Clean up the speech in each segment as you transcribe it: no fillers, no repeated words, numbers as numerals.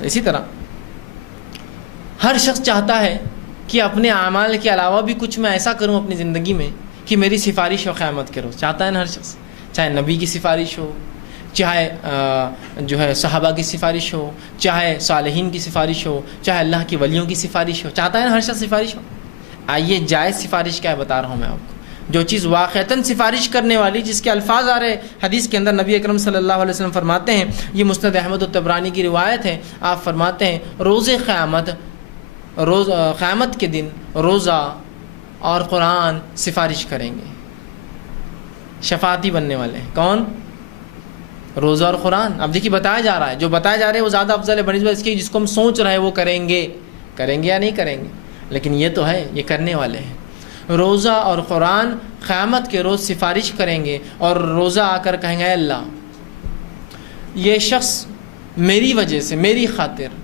اسی طرح ہر شخص چاہتا ہے کہ اپنے اعمال کے علاوہ بھی کچھ میں ایسا کروں اپنی زندگی میں کہ میری سفارش ہو قیامت کے روز. چاہتا ہے نا ہر شخص, چاہے نبی کی سفارش ہو, چاہے جو ہے صحابہ کی سفارش ہو, چاہے صالحین کی سفارش ہو, چاہے اللہ کی ولیوں کی سفارش ہو. چاہتا ہے نا ہر شخص سفارش ہو. آئیے جائز سفارش کیا ہے بتا رہا ہوں میں آپ کو. جو چیز واقعتاً سفارش کرنے والی, جس کے الفاظ آ رہے حدیث کے اندر, نبی اکرم صلی اللہ علیہ وسلم فرماتے ہیں, یہ مسند احمد الطبرانی کی روایت ہے, آپ فرماتے ہیں روز قیامت کے دن روزہ اور قرآن سفارش کریں گے, شفاعتی بننے والے ہیں. کون؟ روزہ اور قرآن. اب دیکھیے بتایا جا رہا ہے, جو بتایا جا رہا ہے وہ زیادہ افضل ہے بنسبت اس کی جس کو ہم سوچ رہے ہیں وہ کریں گے یا نہیں کریں گے, لیکن یہ تو ہے یہ کرنے والے ہیں. روزہ اور قرآن قیامت کے روز سفارش کریں گے, اور روزہ آ کر کہیں گے اے اللہ یہ شخص میری وجہ سے, میری خاطر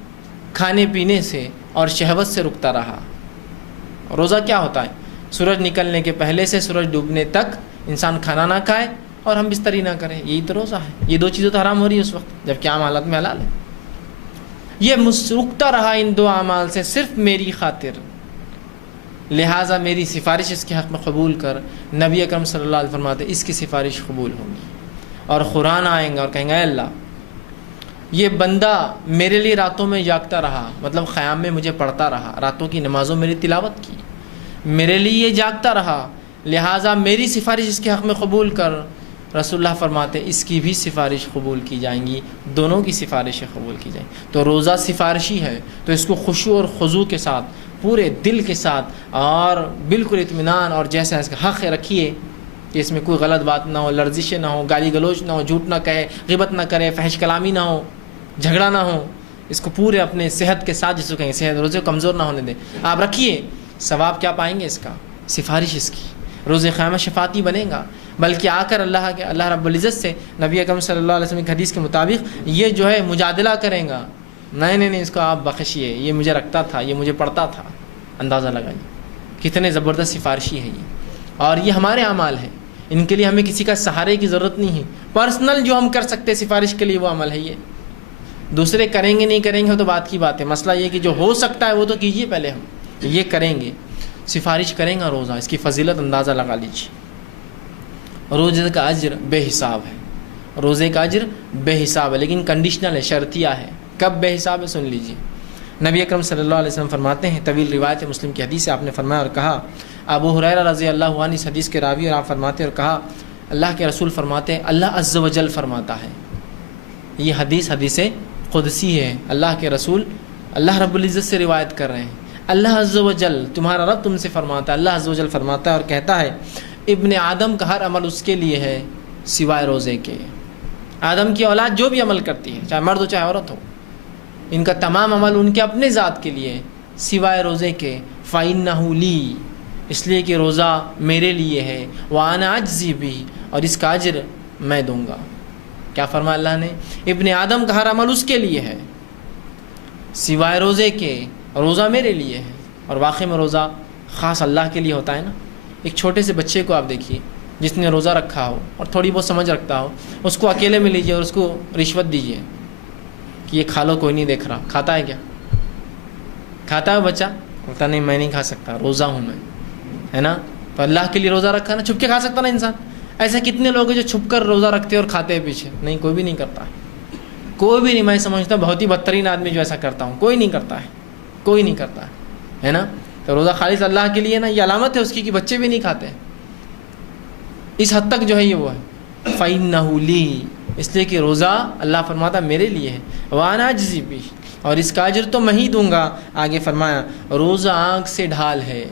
کھانے پینے سے اور شہوت سے رکتا رہا. روزہ کیا ہوتا ہے؟ سورج نکلنے کے پہلے سے سورج ڈوبنے تک انسان کھانا نہ کھائے اور ہم بستری نہ کریں, یہی تو روزہ ہے. یہ دو چیزیں تو حرام ہو رہی ہے اس وقت, جبکہ عام حالات میں حلال ہے. یہ رکتا رہا ان دو اعمال سے صرف میری خاطر, لہٰذا میری سفارش اس کے حق میں قبول کر. نبی اکرم صلی اللہ علیہ وسلم فرماتے اس کی سفارش قبول ہوگی. اور قرآن آئیں گا اور کہیں گے اے اللہ یہ بندہ میرے لیے راتوں میں جاگتا رہا, مطلب قیام میں مجھے پڑھتا رہا, راتوں کی نمازوں میری تلاوت کی, میرے لیے یہ جاگتا رہا, لہٰذا میری سفارش اس کے حق میں قبول کر. رسول اللہ فرماتے اس کی بھی سفارش قبول کی جائیں گی, دونوں کی سفارشیں قبول کی جائیں. تو روزہ سفارشی ہے, تو اس کو خشوع اور خضوع کے ساتھ, پورے دل کے ساتھ اور بالکل اطمینان اور جیسا اس کا حق رکھیے کہ اس میں کوئی غلط بات نہ ہو, لرزشیں نہ ہو, گالی گلوچ نہ ہو, جھوٹ نہ کہے, غیبت نہ کرے, فحش کلامی نہ ہو, جھگڑا نہ ہو. اس کو پورے اپنے صحت کے ساتھ, جس کو کہیں صحت روزے کو کمزور نہ ہونے دیں, آپ رکھیے. ثواب کیا پائیں گے اس کا؟ سفارش اس کی روز قیامت شفاعتی بنے گا. بلکہ آ کر اللہ رب العزت سے نبی اکرم صلی اللہ علیہ وسلم کی حدیث کے مطابق یہ جو ہے مجادلہ کریں گا, نہیں اس کو آپ بخشیے, یہ مجھے رکھتا تھا, یہ مجھے پڑھتا تھا. اندازہ لگائیے کتنے زبردست سفارشی ہے یہ. اور یہ ہمارے اعمال ہیں, ان کے لیے ہمیں کسی کا سہارے کی ضرورت نہیں ہے. پرسنل جو ہم کر سکتے سفارش کے لیے وہ عمل ہے یہ. دوسرے کریں گے نہیں کریں گے تو بات کی بات ہے. مسئلہ یہ کہ جو ہو سکتا ہے وہ تو کیجیے پہلے. ہم یہ کریں گے, سفارش کریں گا روزہ, اس کی فضیلت اندازہ لگا لیجیے. روزے کا اجر بے حساب ہے, روزے کا اجر بے حساب ہے, لیکن کنڈیشنل ہے, شرطیہ ہے. کب بے حساب ہے سن لیجیے. نبی اکرم صلی اللہ علیہ وسلم فرماتے ہیں, طویل روایت مسلم کی حدیث سے آپ نے فرمایا اور کہا, ابو ہریرہ رضی اللہ عنہ اس حدیث کے راوی, اور آپ فرماتے اور کہا اللہ کے رسول فرماتے ہیں اللہ عز و جل فرماتا ہے. یہ حدیث قدسی ہے, اللہ کے رسول اللہ رب العزت سے روایت کر رہے ہیں. اللہ عز و جل تمہارا رب تم سے فرماتا ہے, اللہ عز و جل فرماتا ہے اور کہتا ہے ابن آدم کا ہر عمل اس کے لیے ہے سوائے روزے کے. آدم کی اولاد جو بھی عمل کرتی ہے, چاہے مرد ہو چاہے عورت ہو, ان کا تمام عمل ان کے اپنے ذات کے لیے سوائے روزے کے. فَإِنَّهُ لِي, اس لیے کہ روزہ میرے لیے ہے. وَأَنَا أَجْزِي بِهِ, اور اس کا اجر میں دوں گا. کیا فرمایا اللہ نے؟ ابن آدم کا ہر عمل اس کے لیے ہے سوائے روزے کے, روزہ میرے لیے ہے. اور واقعی میں روزہ خاص اللہ کے لیے ہوتا ہے نا. ایک چھوٹے سے بچے کو آپ دیکھیے جس نے روزہ رکھا ہو اور تھوڑی بہت سمجھ رکھتا ہو, اس کو اکیلے میں لیجیے اور اس کو رشوت دیجیے کہ یہ کھا لو, کوئی نہیں دیکھ رہا. کھاتا ہے کیا؟ کھاتا ہے بچہ؟ بولتا نہیں میں نہیں کھا سکتا, روزہ ہوں میں, ہے نا. تو اللہ کے لیے روزہ رکھا نا, چھپ کے کھا سکتا نا انسان. ایسے کتنے لوگ ہیں جو چھپ کر روزہ رکھتے اور کھاتے ہیں پیچھے؟ نہیں, کوئی بھی نہیں کرتا ہے, کوئی بھی نہیں. میں سمجھتا ہوں بہت ہی بدترین آدمی جو ایسا کرتا ہوں, کوئی نہیں کرتا ہے, کوئی نہیں کرتا ہے نا. تو روزہ خالص اللہ کے لیے نا, یہ علامت ہے اس کی کہ بچے بھی نہیں کھاتے. اس حد تک جو ہے یہ وہ ہے. فَإِنَّهُ لِي, اس لیے کہ روزہ اللہ فرماتا میرے لیے ہے. وَأَنَا أَجْزِي بِهِ, اور اس کا اجر تو میں ہی دوں گا. آگے فرمایا روزہ آنکھ سے ڈھال ہے,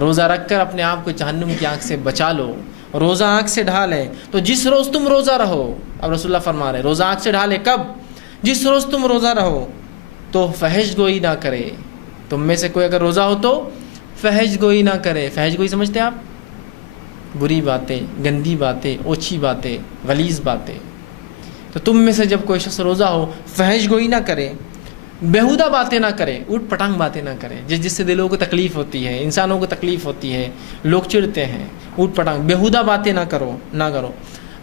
روزہ رکھ کر اپنے آپ کو جہنم کی آنکھ سے بچا لو. روزہ آنکھ سے ڈھال ہے, تو جس روز تم روزہ رہو, اب رسول اللہ فرما رہے روزہ آنکھ سے ڈھال ہے کب؟ جس روز تم روزہ رہو تو فحش گوئی نہ کرے. تم میں سے کوئی اگر روزہ ہو تو فحش گوئی نہ کرے. فحش گوئی سمجھتے ہیں آپ؟ بری باتیں, گندی باتیں, اوچھی باتیں, غلیظ باتیں. تو تم میں سے جب کوئی شخص روزہ ہو فحش گوئی نہ کرے, بیہودہ باتیں نہ کرے, اوٹ پٹانگ باتیں نہ کرے, جس سے دلوں کو تکلیف ہوتی ہے, انسانوں کو تکلیف ہوتی ہے, لوگ چڑھتے ہیں. اوٹ پٹانگ بیہودہ باتیں نہ کرو.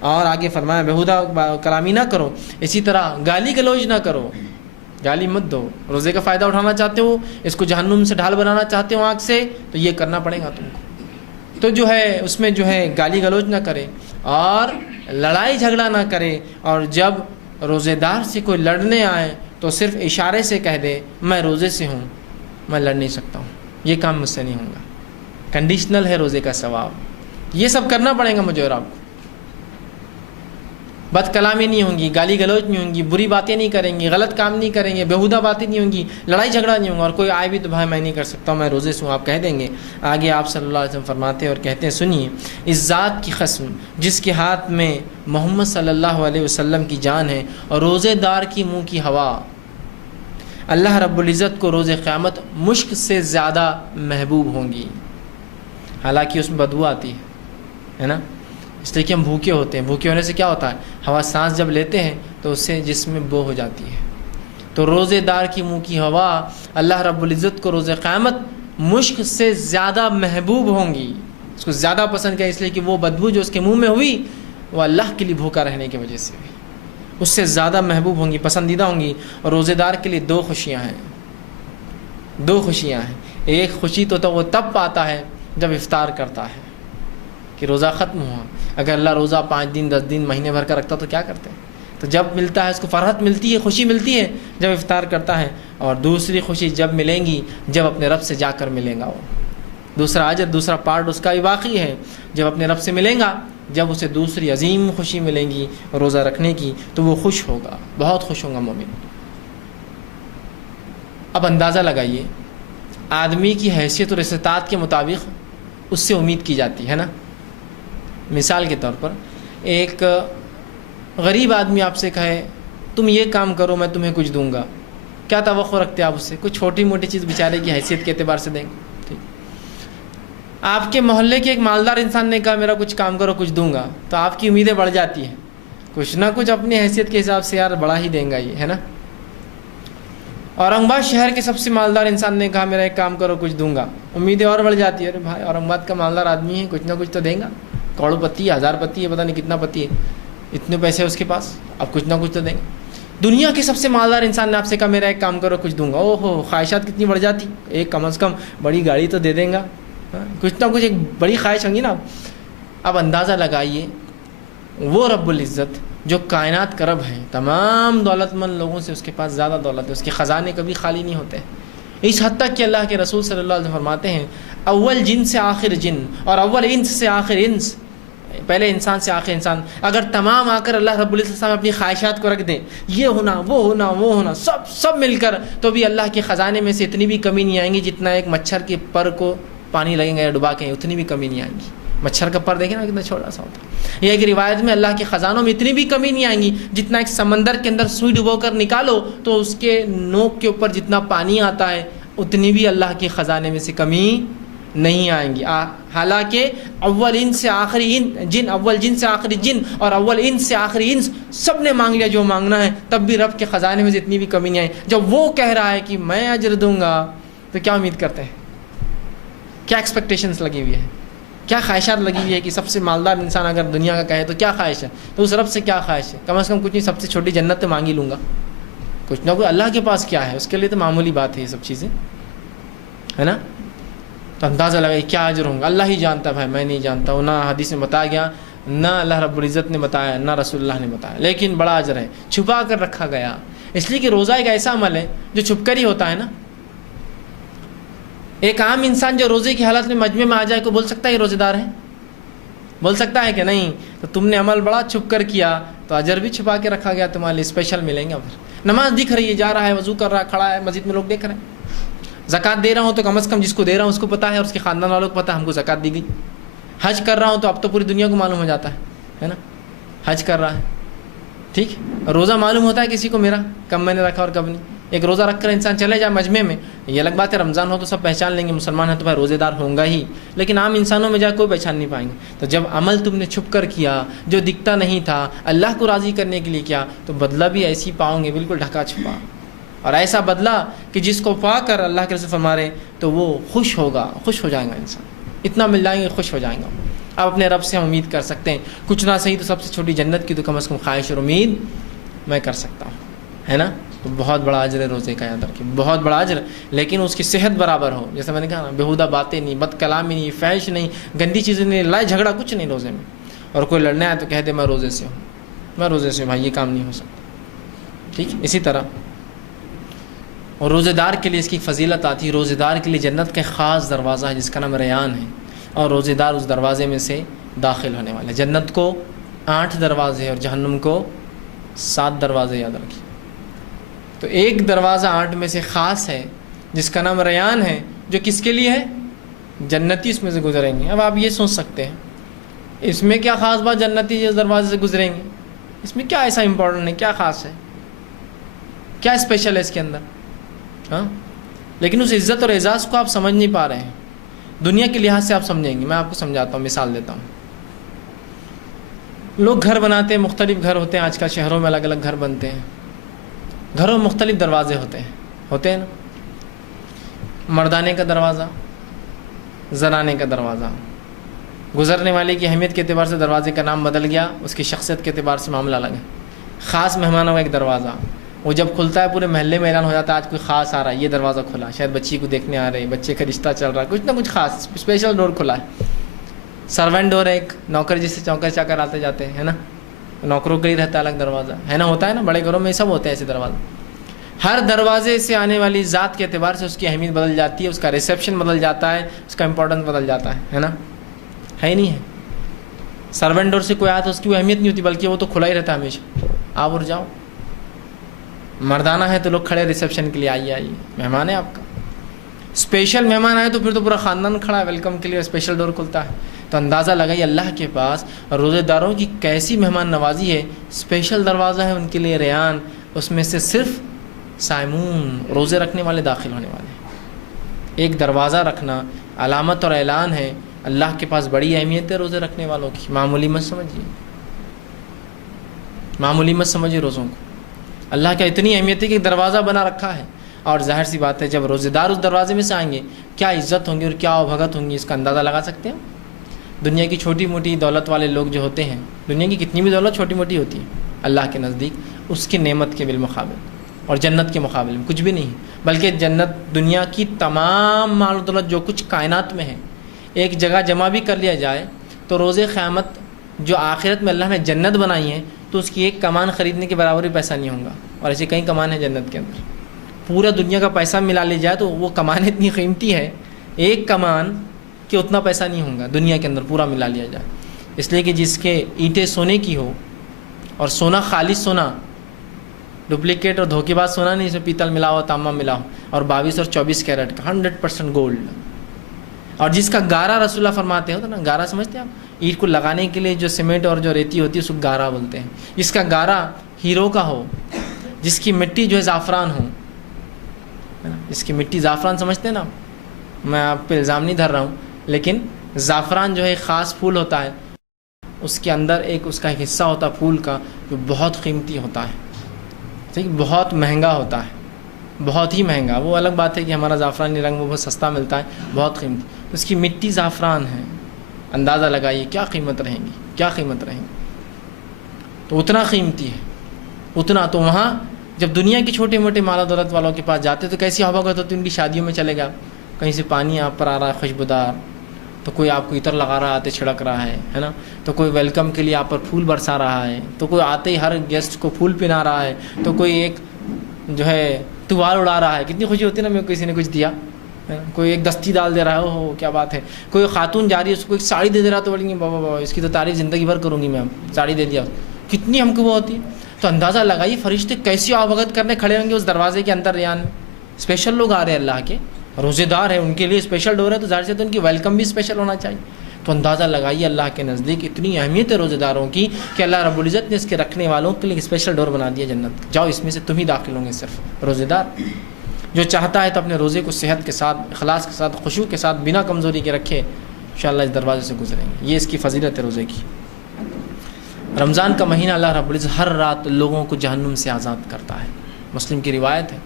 اور آگے فرمایا بیہودہ کلامی نہ کرو. اسی طرح گالی گلوچ نہ کرو, گالی مت دو. روزے کا فائدہ اٹھانا چاہتے ہو, اس کو جہنم سے ڈھال بنانا چاہتے ہو آنکھ سے, تو یہ کرنا پڑے گا تم کو. تو جو ہے اس میں جو ہے گالی گلوچ نہ کرے اور لڑائی جھگڑا نہ کرے, اور جب روزے دار سے کوئی لڑنے آئے تو صرف اشارے سے کہہ دے میں روزے سے ہوں, میں لڑ نہیں سکتا ہوں, یہ کام مجھ سے نہیں ہوگا. کنڈیشنل ہے روزے کا ثواب. یہ سب کرنا پڑے گا مجھے اور آپ کو. بد کلامی نہیں ہوں گی, گالی گلوچ نہیں ہوں گی, بری باتیں نہیں کریں گی, غلط کام نہیں کریں گے, بیہودہ باتیں نہیں ہوں گی, لڑائی جھگڑا نہیں ہوگا. اور کوئی آئے بھی تو بھائی میں نہیں کر سکتا ہوں, میں روزے سے ہوں, آپ کہہ دیں گے. آگے آپ صلی اللہ علیہ وسلم فرماتے ہیں اور کہتے ہیں سنیے, اس ذات کی قسم جس کے ہاتھ میں محمد صلی اللہ علیہ وسلم کی جان ہے اور روزے دار کی منہ کی ہوا, اللہ رب العزت کو روز قیامت مشک سے زیادہ محبوب ہوں گی. حالانکہ اس میں بدبو آتی ہے نا, اس لیے کہ ہم بھوکے ہوتے ہیں. بھوکے ہونے سے کیا ہوتا ہے, ہوا سانس جب لیتے ہیں تو اس سے جسم میں بو ہو جاتی ہے. تو روزے دار کی منہ کی ہوا اللہ رب العزت کو روز قیامت مشک سے زیادہ محبوب ہوں گی. اس کو زیادہ پسند کیا, اس لیے کہ وہ بدبو جو اس کے منہ میں ہوئی وہ اللہ کے لیے بھوکا رہنے کی وجہ سے اس سے زیادہ محبوب ہوں گی, پسندیدہ ہوں گی. اور روزے دار کے لیے دو خوشیاں ہیں. ایک خوشی تو وہ تب پاتا ہے جب افطار کرتا ہے کہ روزہ ختم ہوا. اگر اللہ روزہ 5 دن 10 دن مہینے بھر کا رکھتا تو کیا کرتے ہیں, تو جب ملتا ہے اس کو فرحت ملتی ہے, خوشی ملتی ہے جب افطار کرتا ہے. اور دوسری خوشی جب ملیں گی جب اپنے رب سے جا کر ملے گا. وہ دوسرا اجر, دوسرا پارٹ اس کا بھی باقی ہے. جب اپنے رب سے ملیں گا, جب اسے دوسری عظیم خوشی ملیں گی روزہ رکھنے کی, تو وہ خوش ہوگا, بہت خوش ہوگا مومن. اب اندازہ لگائیے, آدمی کی حیثیت اور استطاعت کے مطابق اس سے امید کی جاتی ہے نا. مثال کے طور پر ایک غریب آدمی آپ سے کہے تم یہ کام کرو میں تمہیں کچھ دوں گا, کیا توقع رکھتے آپ اس سے؟ کچھ چھوٹی موٹی چیز بیچارے کی حیثیت کے اعتبار سے دیں گے. ٹھیک, آپ کے محلے کے ایک مالدار انسان نے کہا میرا کچھ کام کرو کچھ دوں گا, تو آپ کی امیدیں بڑھ جاتی ہیں. کچھ نہ کچھ اپنی حیثیت کے حساب سے یار بڑا ہی دیں گا یہ, ہے نا. اورنگ آباد شہر کے سب سے مالدار انسان نے کہا میرا ایک کام کرو کچھ دوں گا, امیدیں اور بڑھ جاتی ہے. ارے بھائی اورنگ آباد کا مالدار آدمی ہے, کچھ نہ کچھ تو دیں گا, کروڑ پتی ہے, 1000 پتی ہے, پتہ نہیں کتنا پتی ہے, اتنے پیسے اس کے پاس, اب کچھ نہ کچھ تو دیں گے. دنیا کے سب سے مالدار انسان نے آپ سے کہا میرا ایک کام کرو کچھ دوں گا. او ہو, خواہشات کتنی بڑھ جاتی. ایک کم از کم بڑی گاڑی تو دے دیں گا, کچھ نہ کچھ ایک بڑی خواہش ہوں گی نا. اب اندازہ لگائیے, وہ رب العزت جو کائنات کا رب ہے, تمام دولت مند لوگوں سے اس کے پاس زیادہ دولت ہے, اس کے خزانے کبھی خالی نہیں ہوتے. اس حد تک کہ اللہ کے رسول صلی اللہ علیہ وسلم فرماتے ہیں اول جن سے آخر جن اور اول انس سے آخر انس, پہلے انسان سے آخر انسان, اگر تمام آ کر اللہ رب العزت اپنی خواہشات کو رکھ دیں, یہ ہونا وہ ہونا وہ ہونا سب مل کر, تو بھی اللہ کے خزانے میں سے اتنی بھی کمی نہیں آئیں گی جتنا ایک مچھر کے پر کو پانی لگیں گا یا ڈبا کے, اتنی بھی کمی نہیں آئیں گی. مچھر کا پر دیکھیں نا کتنا چھوٹا سا ہوتا ہے. یہ ایک روایت میں اللہ کے خزانوں میں اتنی بھی کمی نہیں آئیں گی جتنا ایک سمندر کے اندر سوئی ڈبو کر نکالو تو اس کے نوک کے اوپر جتنا پانی آتا ہے اتنی بھی اللہ کے خزانے میں سے کمی نہیں آئیں گی. حالانکہ اول ان سے آخری جن, اول جن سے آخری جن اور اول ان سے آخری انس سب نے مانگ لیا جو مانگنا ہے, تب بھی رب کے خزانے میں سے اتنی بھی کمی نہیں آئی. جب وہ کہہ رہا ہے کہ میں اجر دوں گا, تو کیا امید کرتے ہیں, کیا ایکسپیکٹیشنز لگی ہوئی ہے, کیا خواہشات لگی ہوئی ہے کہ سب سے مالدار انسان اگر دنیا کا کہے تو کیا خواہش ہے, تو اس رب سے کیا خواہش ہے؟ کم از کم کچھ نہیں, سب سے چھوٹی جنت تو مانگ ہی لوں گا. کچھ نہ کوئی اللہ کے پاس کیا ہے, اس کے لیے تو معمولی بات ہے یہ سب چیزیں, ہے نا. تو اندازہ لگائے کیا اجر ہوں گا, اللہ ہی جانتا ہے بھائی, میں نہیں جانتا ہوں, نہ حدیث میں بتایا گیا, نہ اللہ رب العزت نے بتایا, نہ رسول اللہ نے بتایا, لیکن بڑا اجر ہے, چھپا کر رکھا گیا. اس لیے کہ روزہ ایک ایسا عمل ہے جو چھپ کر ہی ہوتا ہے نا. ایک عام انسان جو روزے کی حالت میں مجمع میں آ جائے کو بول سکتا ہے یہ روزے دار ہے؟ بول سکتا ہے کہ نہیں؟ تو تم نے عمل بڑا چھپ کر کیا تو اجر بھی چھپا کے رکھا گیا, تمہارے لیے اسپیشل ملیں گے. نماز دکھ رہی ہے, جا رہا ہے, وضو کر رہا ہے, کھڑا ہے, مسجد میں لوگ دیکھ رہے ہیں. زکوٰۃ دے رہا ہوں تو کم از کم جس کو دے رہا ہوں اس کو پتہ ہے اور اس کے خاندان والوں کو پتہ ہے ہم کو زکوٰۃ دی گئی. حج کر رہا ہوں تو اب تو پوری دنیا کو معلوم ہو جاتا ہے نا, حج کر رہا ہے. ٹھیک, روزہ معلوم ہوتا ہے کسی کو میرا کب میں نے رکھا اور کب نہیں. ایک روزہ رکھ کر انسان چلے جائے مجمع میں, یہ الگ بات ہے, رمضان ہو تو سب پہچان لیں گے مسلمان ہے تو بھائی روزے دار ہوں گا ہی, لیکن عام انسانوں میں جا کوئی پہچان نہیں پائیں گے. تو جب عمل تم نے چھپ کر کیا جو دکھتا نہیں تھا, اللہ کو راضی کرنے کے لیے کیا, تو بدلہ بھی ایسی پاؤں گے, بالکل ڈھکا چھپا, اور ایسا بدلہ کہ جس کو پا کر اللہ کے رسول فرما رہے تو وہ خوش ہوگا, خوش ہو جائے گا انسان, اتنا مل جائیں گے خوش ہو جائیں گا. اب اپنے رب سے ہم امید کر سکتے ہیں, کچھ نہ صحیح تو سب سے چھوٹی جنت کی تو کم از کم خواہش اور امید میں کر سکتا ہوں, ہے نا. تو بہت بڑا اجر ہے روزے کا، یاد رکھیں بہت بڑا اجر، لیکن اس کی صحت برابر ہو. جیسے میں نے کہا نا، بیہودہ باتیں نہیں، بد کلامی نہیں، فحش نہیں، گندی چیزیں نہیں، لڑائی جھگڑا کچھ نہیں روزے میں. اور کوئی لڑنے آئے تو کہہ دے میں روزے سے ہوں، میں روزے سے ہوں، بھائی یہ کام نہیں ہو سکتا. ٹھیک. اسی طرح اور روزے دار کے لیے اس کی فضیلت آتی ہے. روزے دار کے لیے جنت کا خاص دروازہ ہے جس کا نام ریان ہے، اور روزے دار اس دروازے میں سے داخل ہونے والے. جنت کو 8 دروازے اور جہنم کو 7 دروازے، یاد رکھیے. تو ایک دروازہ 8 میں سے خاص ہے جس کا نام ریان ہے، جو کس کے لیے ہے؟ جنتی اس میں سے گزریں گے. اب آپ یہ سوچ سکتے ہیں اس میں کیا خاص بات، جنتی اس دروازے سے گزریں گے، اس میں کیا ایسا امپورٹنٹ ہے، کیا خاص ہے، کیا اسپیشل ہے اس کے اندر؟ ہاں. لیکن اس عزت اور اعزاز کو آپ سمجھ نہیں پا رہے ہیں. دنیا کے لحاظ سے آپ سمجھیں گے. میں آپ کو سمجھاتا ہوں، مثال دیتا ہوں. لوگ گھر بناتے ہیں، مختلف گھر ہوتے ہیں. آج کل شہروں میں الگ الگ گھر بنتے ہیں. گھروں میں مختلف دروازے ہوتے ہیں نا. مردانے کا دروازہ، زنانے کا دروازہ. گزرنے والے کی اہمیت کے اعتبار سے دروازے کا نام بدل گیا، اس کی شخصیت کے اعتبار سے معاملہ الگ ہے. خاص مہمانوں کا ایک دروازہ، وہ جب کھلتا ہے پورے محلے میں اعلان ہو جاتا ہے آج کوئی خاص آ رہا ہے، یہ دروازہ کھلا، شاید بچی کو دیکھنے آ رہے ہیں، بچے کا رشتہ چل رہا ہے، کچھ نہ کچھ خاص اسپیشل ڈور کھلا ہے. سرونٹ ڈور ہے ایک، نوکر جس سے چوکر چاکر آتے جاتے ہیں، ہے نا، نوکروں کے لیے رہتا ہے الگ دروازہ، ہے نا، ہوتا ہے نا، بڑے گھروں میں سب ہوتے ہیں ایسے دروازے. ہر دروازے سے آنے والی ذات کے اعتبار سے اس کی اہمیت بدل جاتی ہے، اس کا ریسیپشن بدل جاتا ہے، اس کا امپورٹنس بدل جاتا ہے نا. ہے ہی نہیں ہے. سرونٹ ڈور سے کوئی آیا تو اس کی وہ اہمیت نہیں ہوتی، بلکہ وہ تو کھلا ہی رہتا ہے ہمیشہ، آپ اور جاؤ. مردانہ ہے تو لوگ کھڑے ریسیپشن کے لیے، آئیے آئیے، مہمان ہے آپ کا. اسپیشل مہمان آئے تو پھر تو پورا خاندان کھڑا ہے ویلکم کے لیے، اسپیشل ڈور کھلتا ہے. تو اندازہ لگائیے اللہ کے پاس روزے داروں کی کیسی مہمان نوازی ہے. اسپیشل دروازہ ہے ان کے لیے ریان، اس میں سے صرف صائمون، روزے رکھنے والے داخل ہونے والے ہیں. ایک دروازہ رکھنا علامت اور اعلان ہے. اللہ کے پاس بڑی اہمیت ہے روزے رکھنے والوں کی. معمولی مت سمجھیے، معمولی مت سمجھیے روزوں کو. اللہ کا اتنی اہمیت ہے کہ دروازہ بنا رکھا ہے. اور ظاہر سی بات ہے جب روزے دار اس دروازے میں سے آئیں گے کیا عزت ہوں گی اور کیا بھگت ہوں گی، اس کا اندازہ لگا سکتے ہیں. دنیا کی چھوٹی موٹی دولت والے لوگ جو ہوتے ہیں، دنیا کی کتنی بھی دولت چھوٹی موٹی ہوتی ہے، اللہ کے نزدیک اس کی نعمت کے بالمقابل اور جنت کے مقابلے میں کچھ بھی نہیں. بلکہ جنت دنیا کی تمام مال و دولت جو کچھ کائنات میں ہے ایک جگہ جمع بھی کر لیا جائے تو روز قیامت جو آخرت میں اللہ نے جنت بنائی ہے تو اس کی ایک کمان خریدنے کے برابر بھی پیسہ نہیں ہوگا. اور ایسی کئی کمان ہیں جنت کے اندر. پورا دنیا کا پیسہ ملا لیا جائے تو وہ کمان اتنی قیمتی ہے، ایک کمان کہ اتنا پیسہ نہیں ہوگا دنیا کے اندر پورا ملا لیا جائے. اس لیے کہ جس کے اینٹیں سونے کی ہو اور سونا خالص سونا، ڈپلیکیٹ اور دھوکے باز سونا نہیں، اس میں پیتل ملا ہو، تانبا ملا ہو، اور 22 اور 24 کیرٹ کا 100% گولڈ. اور جس کا گارا رسول اللہ فرماتے ہو نا، گارا سمجھتے ہیں آپ، اینٹ کو لگانے کے لیے جو سیمنٹ اور جو ریتی ہوتی ہے اس کو گارا بولتے ہیں. جس کا گارا ہیرو کا ہو، جس کی مٹی جو ہے زعفران ہو، جس کی مٹی زعفران سمجھتے ہیں نا، میں آپ پہ الزام نہیں دھر رہا ہوں، لیکن زعفران جو ہے ایک خاص پھول ہوتا ہے، اس کے اندر ایک اس کا ایک حصہ ہوتا ہے پھول کا جو بہت قیمتی ہوتا ہے، ٹھیک، بہت مہنگا ہوتا ہے، بہت ہی مہنگا. وہ الگ بات ہے کہ ہمارا زعفرانی رنگ وہ بہت سستا ملتا ہے، بہت قیمتی. اس کی مٹی زعفران ہے. اندازہ لگائیے کیا قیمت رہیں گی، کیا قیمت رہیں گی. تو اتنا قیمتی ہے، اتنا. تو وہاں جب دنیا کے چھوٹے موٹے مال و دولت والوں کے پاس جاتے تو کیسی حباغت ہوتی، ان کی شادیوں میں چلے گا، کہیں سے پانی آپ پر آ رہا ہے خوشبودار، تو کوئی آپ کو عطر لگا رہا ہے، آتے چھڑک رہا ہے نا، تو کوئی ویلکم کے لیے آپ پر پھول برسا رہا ہے، تو کوئی آتے ہی ہر گیسٹ کو پھول پہنا رہا ہے، تو کوئی ایک جو ہے توال اڑا رہا ہے. کتنی خوشی ہوتی ہے نا، میں کسی نے کچھ دیا، کوئی ایک دستی ڈال دے رہا ہے، اوہ کیا بات ہے. کوئی خاتون جا رہی ہے اس کو ایک ساڑی دے رہا تو بولیں گے بابا بابا اس کی تو تعریف زندگی بھر کروں گی میں، ساڑی دے دیا، کتنی ہم کو وہ ہوتی ہے. تو اندازہ لگائیے فرشتے کیسی آبھگت کرنے کھڑے ہوں گے اس دروازے کے اندر ریان میں. اسپیشل لوگ آ رہے ہیں، اللہ کے روزے دار ہیں، ان کے لیے اسپیشل ڈور ہے، تو ظاہر سے تو ان کی ویلکم بھی اسپیشل ہونا چاہیے. تو اندازہ لگائیے اللہ کے نزدیک اتنی اہمیت ہے روزے داروں کی کہ اللہ رب العزت نے اس کے رکھنے والوں کے لیے اسپیشل ڈور بنا دیا جنت. جاؤ اس میں سے تم ہی داخل ہوں گے، صرف روزے دار. جو چاہتا ہے تو اپنے روزے کو صحت کے ساتھ، اخلاص کے ساتھ، خشوع کے ساتھ، بنا کمزوری کے رکھے، انشاءاللہ اس دروازے سے گزریں گے. یہ اس کی فضیلت ہے روزے کی. رمضان کا مہینہ اللہ رب العزت ہر رات لوگوں کو جہنم سے آزاد کرتا ہے. مسلم کی روایت ہے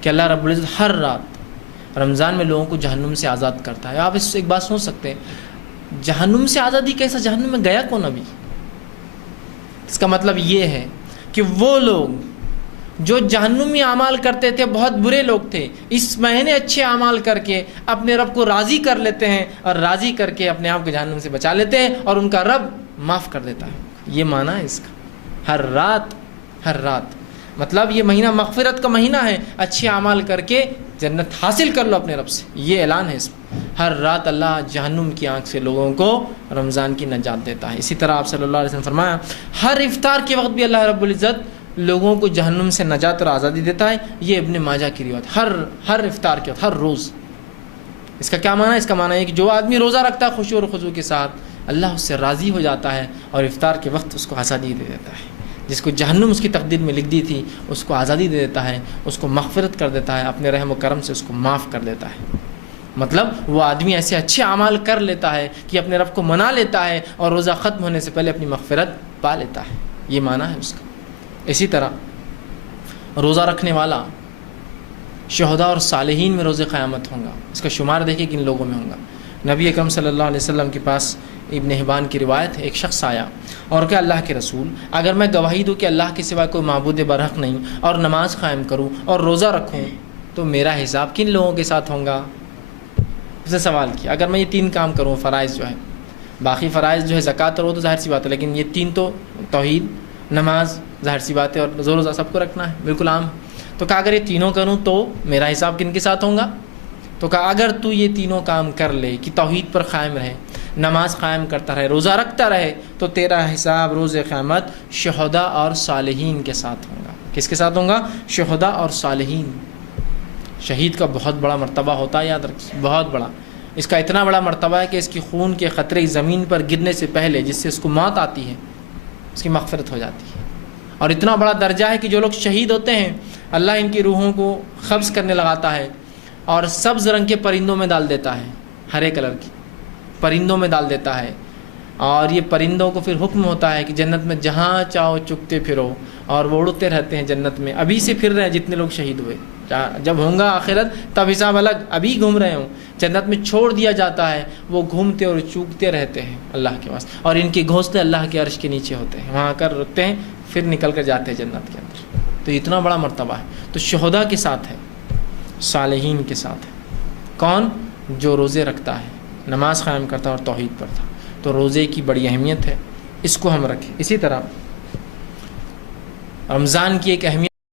کہ اللہ رب العزت ہر رات رمضان میں لوگوں کو جہنم سے آزاد کرتا ہے. آپ اس سے ایک بات سوچ سکتے ہیں، جہنم سے آزادی کیسا، جہنم میں گیا کون ابھی؟ اس کا مطلب یہ ہے کہ وہ لوگ جو جہنمی اعمال کرتے تھے بہت برے لوگ تھے، اس مہینے اچھے اعمال کر کے اپنے رب کو راضی کر لیتے ہیں اور راضی کر کے اپنے آپ کو جہنم سے بچا لیتے ہیں اور ان کا رب معاف کر دیتا ہے۔ یہ معنی ہے اس کا، ہر رات مطلب یہ مہینہ مغفرت کا مہینہ ہے، اچھے اعمال کر کے جنت حاصل کر لو اپنے رب سے، یہ اعلان ہے اس میں۔ ہر رات اللہ جہنم کی آنکھ سے لوگوں کو رمضان کی نجات دیتا ہے۔ اسی طرح آپ صلی اللہ علیہ وسلم فرمایا ہر افطار کے وقت بھی اللہ رب العزت لوگوں کو جہنم سے نجات اور آزادی دیتا ہے۔ یہ ابن ماجہ کی روایت، ہر افطار کے وقت، ہر روز۔ اس کا کیا معنی ہے؟ اس کا معنی ہے کہ جو آدمی روزہ رکھتا ہے خشوع اور خضوع کے ساتھ، اللہ اس سے راضی ہو جاتا ہے اور افطار کے وقت اس کو آزادی دے دیتا ہے۔ جس کو جہنم اس کی تقدیر میں لکھ دی تھی اس کو آزادی دے دیتا ہے، اس کو مغفرت کر دیتا ہے، اپنے رحم و کرم سے اس کو معاف کر دیتا ہے۔ مطلب وہ آدمی ایسے اچھے اعمال کر لیتا ہے کہ اپنے رب کو منا لیتا ہے اور روزہ ختم ہونے سے پہلے اپنی مغفرت پا لیتا ہے۔ یہ معنی ہے اس کا۔ اسی طرح روزہ رکھنے والا شہداء اور صالحین میں روز قیامت ہوں گا۔ اس کا شمار دیکھیں کن لوگوں میں ہوں گا۔ نبی اکرم صلی اللہ علیہ وسلم کے پاس ابن حبان کی روایت ہے، ایک شخص آیا اور کہ اللہ کے رسول، اگر میں گواہی دوں کہ اللہ کے سوا کوئی معبود برحق نہیں اور نماز قائم کروں اور روزہ رکھوں تو میرا حساب کن لوگوں کے ساتھ ہوگا؟ اس نے سوال کیا اگر میں یہ 3 کام کروں، فرائض جو ہے، باقی فرائض جو ہے زکوٰۃ اور وہ تو ظاہر سی بات ہے، لیکن یہ 3 تو توحید، نماز ظاہر سی بات ہے اور روزہ سب کو رکھنا ہے، بالکل عام۔ تو کہا اگر یہ تینوں کروں تو میرا حساب کن کے ساتھ ہوگا؟ تو کہا اگر تو یہ تینوں کام کر لے کہ توحید پر قائم رہے، نماز قائم کرتا رہے، روزہ رکھتا رہے، تو تیرا حساب روز قیامت شہداء اور صالحین کے ساتھ ہوگا۔ کس کے ساتھ ہوگا؟ شہداء اور صالحین۔ شہید کا بہت بڑا مرتبہ ہوتا ہے، یاد رکھیے، بہت بڑا۔ اس کا اتنا بڑا مرتبہ ہے کہ اس کی خون کے قطرے زمین پر گرنے سے پہلے، جس سے اس کو موت آتی ہے، اس کی مغفرت ہو جاتی ہے۔ اور اتنا بڑا درجہ ہے کہ جو لوگ شہید ہوتے ہیں اللہ ان کی روحوں کو قبض کرنے لگاتا ہے اور سبز رنگ کے پرندوں میں ڈال دیتا ہے، ہرے کلر کی پرندوں میں ڈال دیتا ہے، اور یہ پرندوں کو پھر حکم ہوتا ہے کہ جنت میں جہاں چاہو چگتے پھرو، اور وہ اڑتے رہتے ہیں جنت میں، ابھی سے پھر رہے ہیں جتنے لوگ شہید ہوئے، جب ہوں گا آخرت تب حساب الگ، ابھی گھوم رہے ہوں، جنت میں چھوڑ دیا جاتا ہے، وہ گھومتے اور چوگتے رہتے ہیں اللہ کے پاس، اور ان کے گھونسلے اللہ کے عرش کے نیچے ہوتے ہیں، وہاں کر رکتے ہیں، پھر نکل کر جاتے ہیں جنت کے اندر۔ تو اتنا بڑا مرتبہ ہے۔ تو شہداء کے ساتھ ہے، صالحین کے ساتھ ہے۔ کون؟ جو روزے رکھتا ہے، نماز قائم کرتا ہے اور توحید پڑھتا۔ تو روزے کی بڑی اہمیت ہے، اس کو ہم رکھیں۔ اسی طرح رمضان کی ایک اہمیت